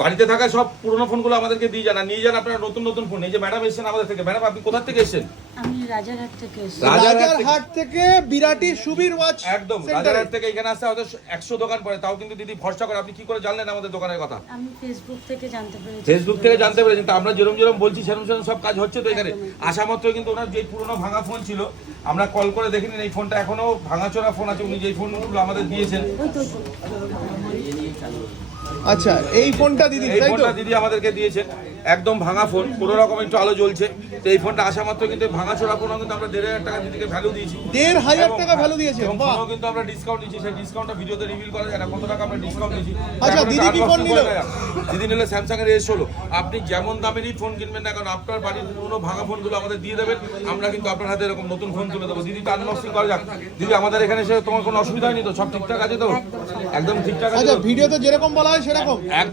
বাড়িতে থাকা সব পুরোনো ফোনগুলো আমাদেরকে দিয়ে যান, নিয়ে যান আপনারা নতুন নতুন ফোন। এই যে ম্যাডাম এসেছেন আমাদের থেকে, ম্যাডাম আপনি কোথা থেকে এসেছেন? আমি রাজারহাট থেকে এসেছি। রাজারহাট থেকে বিরাটি সুবীর ওয়াচ একদম রাজারহাট থেকে এখানে আসতে হয়তো 100 দোকান পড়ে, তাও কিন্তু দিদি ভরসা করে। আপনি কি করে জানলেন আমাদের দোকানের কথা? আমি ফেসবুক থেকে জানতে পেরেছি। ফেসবুক থেকে জানতে পেরেছেন। তা আমরা যেরকম যেরকম বলছি সেরকম সেরকম সব কাজ হচ্ছে তো এখানে। আসা মাত্র কিন্তু ওনার যে পুরোনো ভাঙা ফোন ছিল, আমরা কল করে দেখে নিন, এই ফোনটা এখনো ভাঙাচোরা ফোন আছে। উনি যে ফোনগুলো আমাদের দিয়েছেন, আচ্ছা এই ফোনটা দিদি, এই তাই তো? ফোনটা দিদি আমাদেরকে দিয়েছেন, একদম ভাঙা ফোন, কোনো রকম একটু আলো জ্বলছে। তো এই ফোনটা আসা মাত্র কিন্তু ভাঙাচোরা ফোন কিন্তু আমরা 1,500 টাকা দিদিকে ভ্যালু দিয়েছি। 1,500 টাকা ভ্যালু দিয়েছে, এবং বাহ। ফোনও কিন্তু আমরা ডিসকাউন্ট দিচ্ছি, সেই ডিসকাউন্টটা ভিডিওতে রিভিল করা যায় না কত টাকা আমরা ডিসকাউন্ট দিচ্ছি। আচ্ছা, এখন দিদি কি একটা ফোন unboxing নিল? করে দেয়া। দিদি নিলে স্যামসাং এর S16। আপনি যেমন দামেরই ফোন কিনবেন না কারণ আপনার বাড়ির পুরোনো ভাঙা ফোনগুলো আমাদের দিয়ে দেবেন, আমরা কিন্তু আপনার হাতে এরকম নতুন ফোন তুলে দেবো। দিদি আনবক্সিং করা যাক। দিদি আমাদের এখানে এসে তোমার কোনো অসুবিধা হয়নি তো? সব ঠিকঠাক আছে তো? একদম ঠিকঠাক আছে আচ্ছা তো? ভিডিওতে যেরকম বলা হয় সেরকম? একদম